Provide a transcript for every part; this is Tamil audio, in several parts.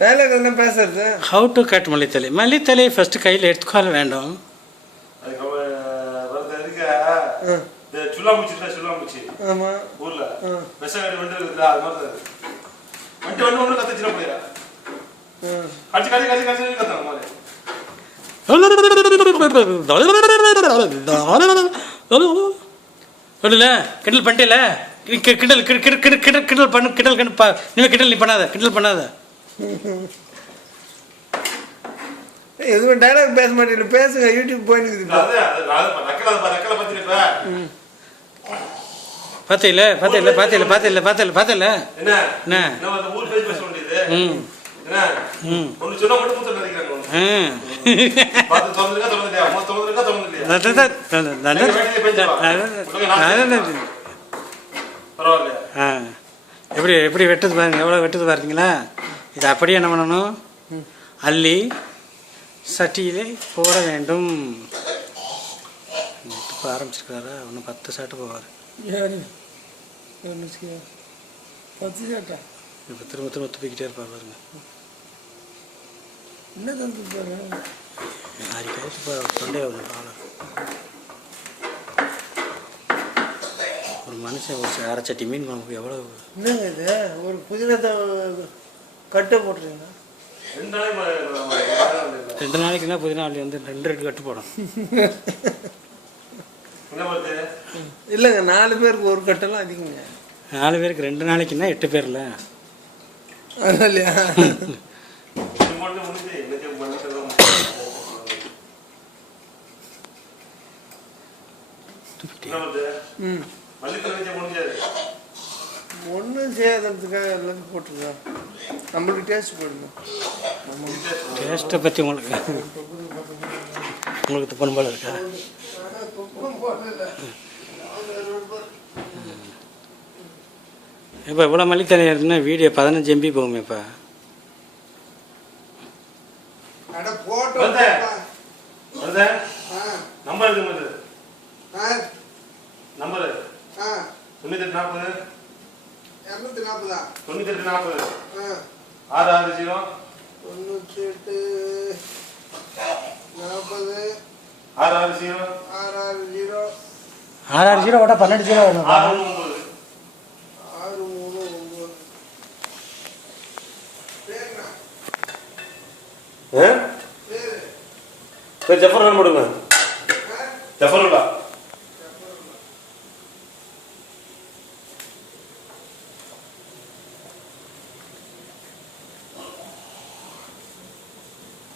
டயலாக் என்ன பேசுறது? ஹவு டு கட் மல்லித்தலை. மல்லித்தலை ஃபர்ஸ்ட் கையில் எடுத்துக்கொள்ள வேண்டும். சுல்லாம்பூச்சி ஆமா ஊர்ல வெசகாரி வண்டி இருக்குல்ல அது மாதிரி வண்டி ஒண்ணு கத்திச்சிர போயிரா கச்சி கத்தாங்க மாதிரி சொல்லல கிண்டல் பண்ணிட்டேல கிண்டல் கிண்டல் பண்ணு கிண்டல் கண்டுப்பா நீ கிண்டல் நீ பண்ணாத எதுவும் டைலாக் பேச மாட்டேங்குது. பேசுங்க, யூடியூப் போயிருக்கு. பாத்தியில என்ன எப்படி எப்படி வெட்டுது பாருங்க, எவ்வளோ வெட்டுது பாருங்களா. இது அப்படியே என்ன பண்ணணும், அள்ளி சட்டியிலே போட வேண்டும். இப்போ ஆரம்பிச்சிருக்காரா, இன்னும் 10 ஷாட்டு போவார். 10 ஷாட்டா? இப்போ திரும்ப தூக்கிட்டே இருப்பார் பாருங்க. என்ன தந்துருப்பாரு? ஆறு கழிச்சு இப்போ தொண்டே ஒரு மனுஷன் ஒரு அரை சட்டி மீன் குழம்புக்கு எவ்வளோ? என்னங்க இது, ஒரு புதினத்தை கட்டை போட்டுருங்க. 2 நாளைக்குன்னா புதினா அள்ளி வந்து 2 கட்டு போடும். இல்லைங்க, 4 பேருக்கு ஒரு கட்டெல்லாம் அதிகங்க. 4 பேருக்கு 2 நாளைக்குன்னா 8 பேர்ல. இல்லையா? ஒன்றும் செய்யாததுக்காக எல்லாத்தையும் போட்டுருக்கோம். நம்மளுக்கு டேஸ்ட் போடணும். டேஸ்ட்டை பற்றி உங்களுக்கு துப்பன் போல இருக்கா? இப்போ இவ்வளோ மல்லித்தலை இருக்குன்னா வீடியோ 15 MB போகுமே. இப்போ நம்பர் 9840 240 9840 660 98 40 660 660 விட 12 0 வரும். 639 பேர் ஜஃபர் போடுங்க. ஜஃபருல்லா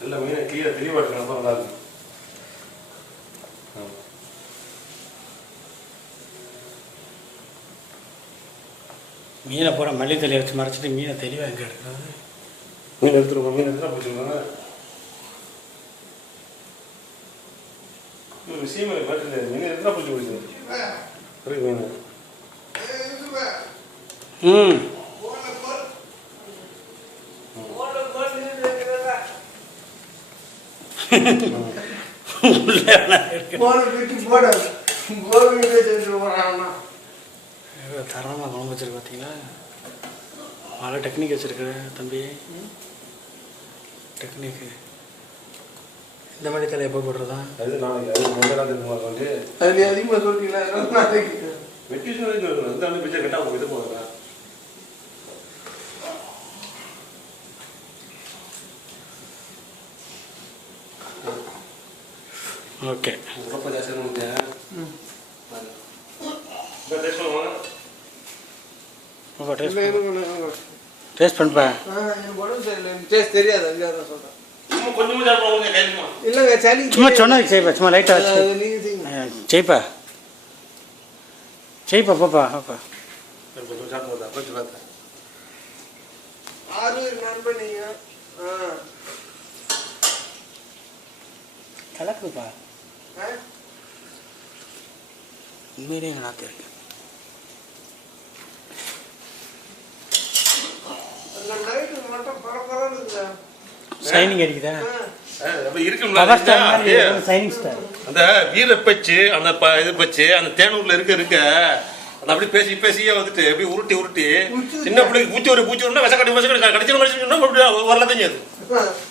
இல்லை மீன் கிளியர் தெளிவாக இருக்கு. ரொம்ப நல்லா இருக்கு. மீனை போட மல்லித்தலை வச்சு மறைச்சிட்டு மீனை தெளிவாக எங்கே எடுக்கிறது? மீன் எடுத்துருவோம். மீன் எடுத்துனா போச்சுருக்காங்க. விஷயமே பட்டு மீன் எடுத்துனா போச்சு போச்சு மீன். தரமாக குழம்பு வச்சிருக்கு பார்த்தீங்களா? நல்ல டெக்னிக் வச்சுருக்குற தம்பி. டெக்னிக்கு இந்த மாதிரி தலை எப்போ போடுறதா? அது நாளைக்கு அது அதிகமாக சொல்லிட்டீங்களா? வெட்டி சொல்லி பிச்சை கட்டா இது போகிறேன். ஓகே, ரொம்ப ஜாஸ்தி டேஸ்ட் பண்ணுப்பா. டேஸ்ட் தெரியாது, அதுக்காக சொல்கிறேன். இல்லைங்க, சளி சும்மா சொன்னது செய்ப்பா, சும்மா லைட்டாக செய்ப்பா பாப்பா பாப்பா. கலக்குதுப்பா, உண்மையிலே நாக்கு இருக்கு. சைனிங் அடிக்குதா? அந்த வீர பச்சு அந்த இது பச்சு அந்த தேனூர்ல இருக்க அது அப்படி பேசி பேசியே வந்துட்டு அப்படி உருட்டி உருட்டி சின்ன பிள்ளைக்கு பூச்சி வரும்னா விஷக்கடி கடிச்சு வரலாம் தெரியாது.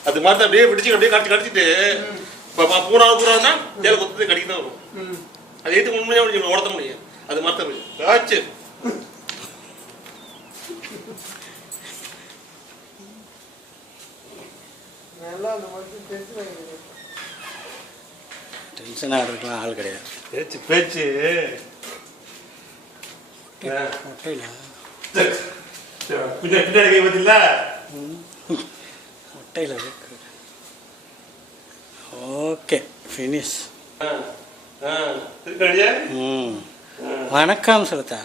அது மாதிரி தான் அப்படியே பிடிச்சி அப்படியே கடிச்சிட்டு பூராதுன்னா தேவை கொத்து கடிக்க தான் வரும். அது எதுக்கு உண்மையாக ஓடத்த முடியும். அது மாதிரி தான் காய்ச்சி டென்ஷன் ஆகிறதுக்குலாம் ஆள் கிடையாது. பேச்சு முட்டையில் பின்னாடி கை பார்த்தில்ல முட்டையில் இருக்கு. Okay finish. திருக்கடியா வணக்கம் சுரதா.